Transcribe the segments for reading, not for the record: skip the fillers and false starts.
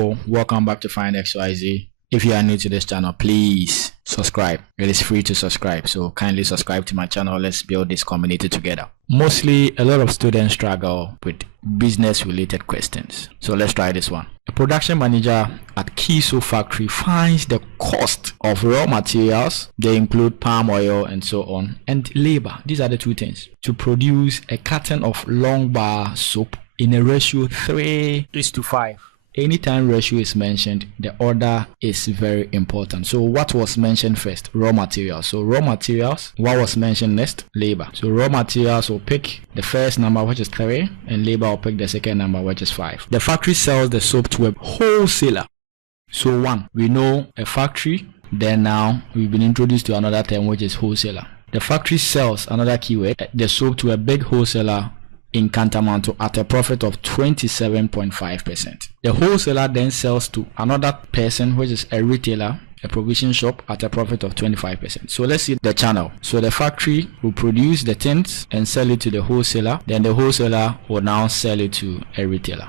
people, welcome back to Find XYZ. If you are new to this channel, please subscribe. It is free to subscribe, so kindly subscribe to my channel. Let's build this community together. Mostly a lot of students struggle with business related questions, so let's try this one. A production manager at Kiso factory finds the cost of raw materials, they include palm oil and so on, and labor, these are the two things, to produce a carton of long bar soap in a ratio 3:5. Anytime ratio is mentioned, the order is very important. So what was mentioned first? Raw materials. So raw materials, what was mentioned next? Labor. So raw materials will pick the first number, which is 3, and labor will pick the second number, which is 5. The factory sells the soap to a wholesaler. So one, we know a factory, then now we've been introduced to another term, which is wholesaler. The factory sells, another keyword, the soap to a big wholesaler in Cantamanto at a profit of 27.5%. The wholesaler then sells to another person, which is a retailer, a provision shop, at a profit of 25%. So let's see the channel. So the factory will produce the tins and sell it to the wholesaler, then the wholesaler will now sell it to a retailer.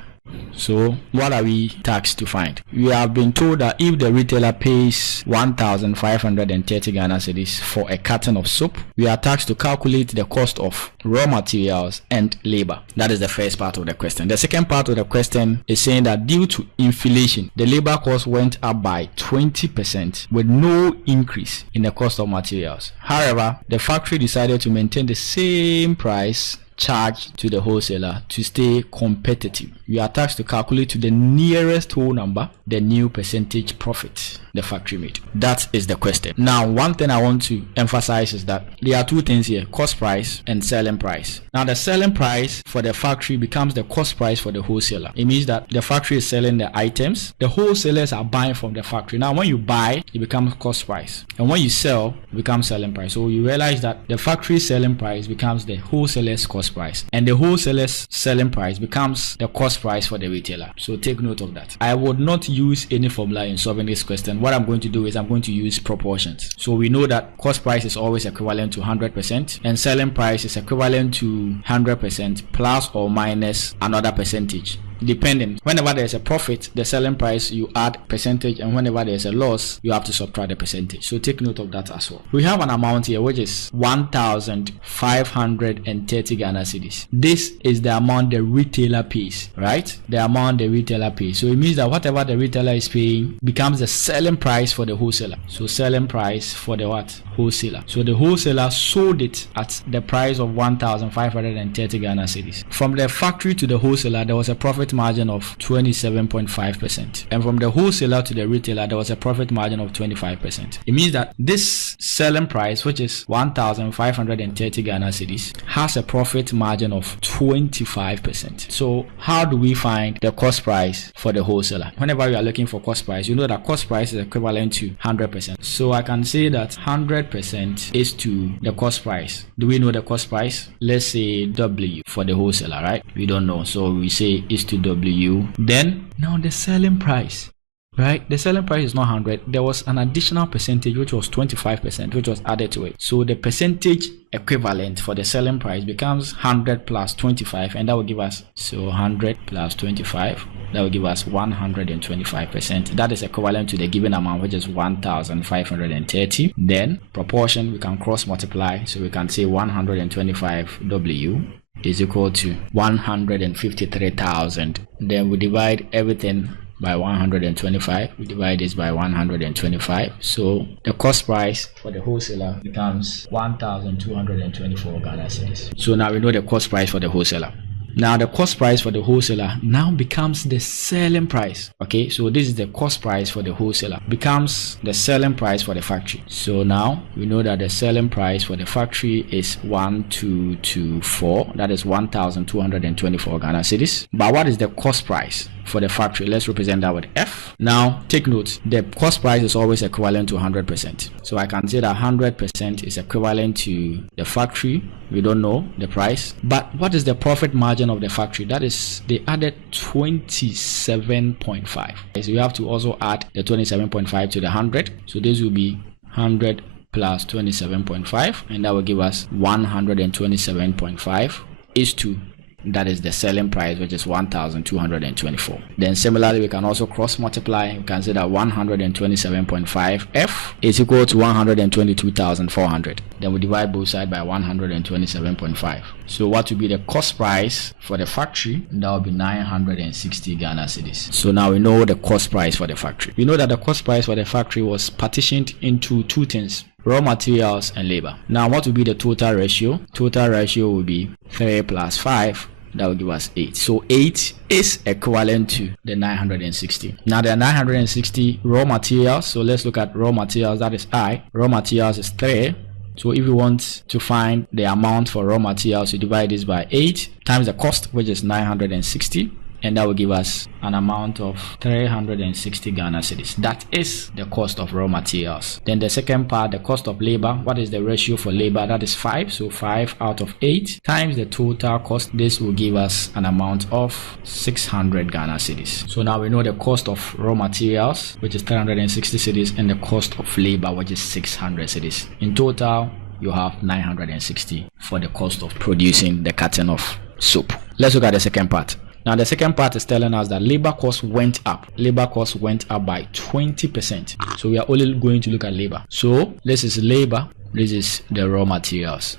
So what are we taxed to find? We have been told that if the retailer pays 1,530 Ghana cedis for a carton of soap, we are taxed to calculate the cost of raw materials and labor. That is the first part of the question. The second part of the question is saying that due to inflation, the labor cost went up by 20% with no increase in the cost of materials. However, the factory decided to maintain the same price charged to the wholesaler to stay competitive. You are taxed to calculate to the nearest whole number the new percentage profit the factory made. That is the question. Now, one thing I want to emphasize is that there are two things here: cost price and selling price. Now, the selling price for the factory becomes the cost price for the wholesaler. It means that the factory is selling the items, the wholesalers are buying from the factory. Now, when you buy, it becomes cost price, and when you sell, it becomes selling price. So you realize that the factory selling price becomes the wholesaler's cost price, and the wholesaler's selling price becomes the cost price for the retailer. So take note of that. I would not use any formula in solving this question. What I'm going to do is I'm going to use proportions. So we know that cost price is always equivalent to 100%, and selling price is equivalent to 100% plus or minus another percentage, depending. Whenever there's a profit, the selling price, you add percentage, and whenever there's a loss, you have to subtract the percentage. So take note of that as well. We have an amount here which is 1,530 Ghana cedis. This is the amount the retailer pays, right? The amount the retailer pays. So it means that whatever the retailer is paying becomes the selling price for the wholesaler. So selling price for the what? Wholesaler. So the wholesaler sold it at the price of 1,530 Ghana cedis. From the factory to the wholesaler, there was a profit margin of 27.5%, and from the wholesaler to the retailer, there was a profit margin of 25%. It means that this selling price, which is 1,530 Ghana cedis, has a profit margin of 25%. So how do we find the cost price for the wholesaler? Whenever you are looking for cost price, you know that cost price is equivalent to 100%. So I can say that 100% is to the cost price. Do we know the cost price? Let's say W for the wholesaler, right? We don't know, so we say is to W. Then now the selling price, right? The selling price is not 100. There was an additional percentage which was 25%, which was added to it. So the percentage equivalent for the selling price becomes 100 plus 25, and that will give us, so 100 plus 25, that will give us 125%. That is equivalent to the given amount, which is 1,530. Then proportion, we can cross multiply, so we can say 125 W is equal to 153,000. Then we divide everything by 125. We divide this by 125. So the cost price for the wholesaler becomes 1,224 Ghana cedis. So now we know the cost price for the wholesaler. Now the cost price for the wholesaler now becomes the selling price. Okay, so this is the cost price for the wholesaler, becomes the selling price for the factory. So now we know that the selling price for the factory is 1,224. That is 1,224 Ghana cedis. But what is the cost price for the factory? Let's represent that with F. Now take note, the cost price is always equivalent to 100%. So I can say that 100% is equivalent to the factory. We don't know the price, but what is the profit margin of the factory? That is, they added 27.5. So you have to also add the 27.5 to the 100. So this will be 100 plus 27.5, and that will give us 127.5 is to that is the selling price, which is 1,224. Then similarly, we can also cross multiply. We can say that 127.5 F is equal to 122,400. Then we divide both sides by 127.5. So what will be the cost price for the factory? That will be 960 Ghana cedis. So now we know the cost price for the factory. We know that the cost price for the factory was partitioned into two things: raw materials and labor. Now what will be the total ratio? Total ratio will be 3 plus 5. That will give us 8. So 8 is equivalent to the 960. Now the 960 raw materials. So let's look at raw materials. That is I. Raw materials is 3. So if you want to find the amount for raw materials, you divide this by 8 times the cost, which is 960. And that will give us an amount of 360 Ghana cedis. That is the cost of raw materials. Then the second part, the cost of labor. What is the ratio for labor? That is 5. So 5 out of 8 times the total cost. This will give us an amount of 600 Ghana cedis. So now we know the cost of raw materials, which is 360 cedis, and the cost of labor, which is 600 cedis. In total, you have 960 for the cost of producing the carton of soap. Let's look at the second part. Now the second part is telling us that labor cost went up. Labor cost went up by 20%. So we are only going to look at labor. So this is labor. This is the raw materials.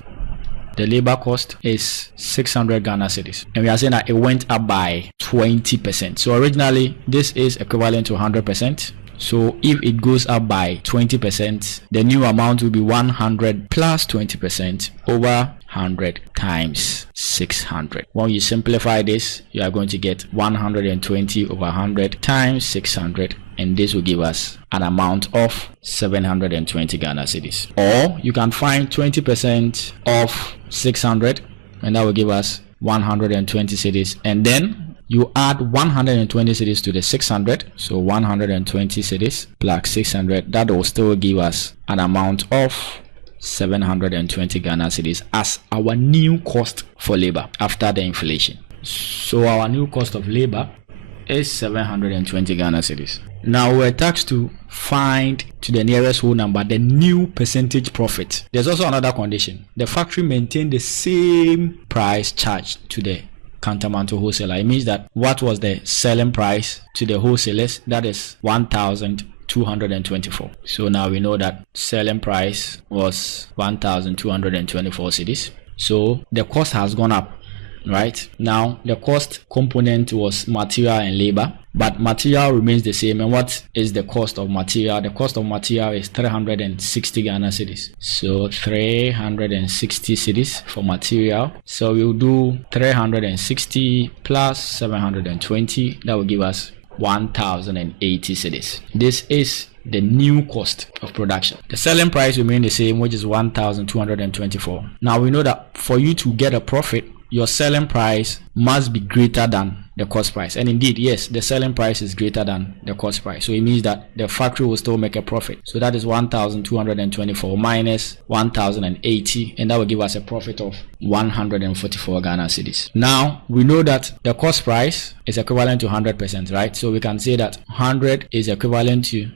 The labor cost is 600 Ghana cedis. And we are saying that it went up by 20%. So originally this is equivalent to 100%. So if it goes up by 20%, the new amount will be 100 plus 20% over 100 times 600. When you simplify this, you are going to get 120 over 100 times 600, and this will give us an amount of 720 Ghana cedis. Or you can find 20% of 600, and that will give us 120 cedis, and then you add 120 cedis to the 600. So 120 cedis plus 600, that will still give us an amount of 720 Ghana cedis as our new cost for labor after the inflation. So our new cost of labor is 720 Ghana cedis. Now we're tasked to find to the nearest whole number the new percentage profit. There's also another condition. The factory maintained the same price charged to the countermand to wholesaler. It means that what was the selling price to the wholesalers? That is 1,224. So now we know that selling price was 1,224 cedis. So the cost has gone up, right? Now the cost component was material and labor, but material remains the same. And what is the cost of material? The cost of material is 360 Ghana cedis. So 360 cedis for material. So we'll do 360 plus 720. That will give us 1,080 cedis. This is the new cost of production. The selling price remains the same, which is 1,224. Now we know that for you to get a profit, your selling price must be greater than the cost price. And indeed, yes, the selling price is greater than the cost price. So it means that the factory will still make a profit. So that is 1,224 minus 1,080, and that will give us a profit of 144 Ghana cedis. Now we know that the cost price is equivalent to 100%, right? So we can say that 100 is equivalent to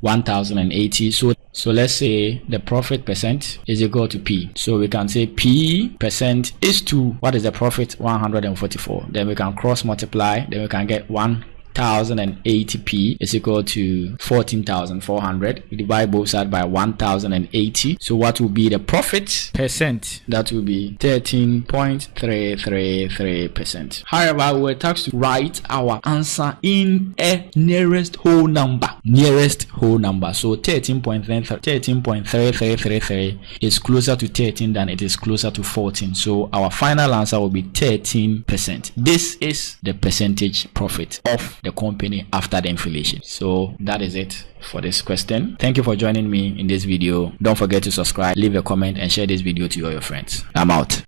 1,080. So let's say the profit percent is equal to P. So we can say P percent is to, what is the profit? 144. Then we can cross multiply. Then we can get 1,080p is equal to 14,400. We divide both sides by 1,080. So what will be the profit percent? That will be 13.333%. However, we're tasked to write our answer in a nearest whole number. Nearest whole number. So 13.3333 is closer to 13 than it is closer to 14. So our final answer will be 13%. This is the percentage profit of the company after the inflation. So that is it for this question. Thank you for joining me in this video. Don't forget to subscribe, leave a comment, and share this video to all your friends. I'm out.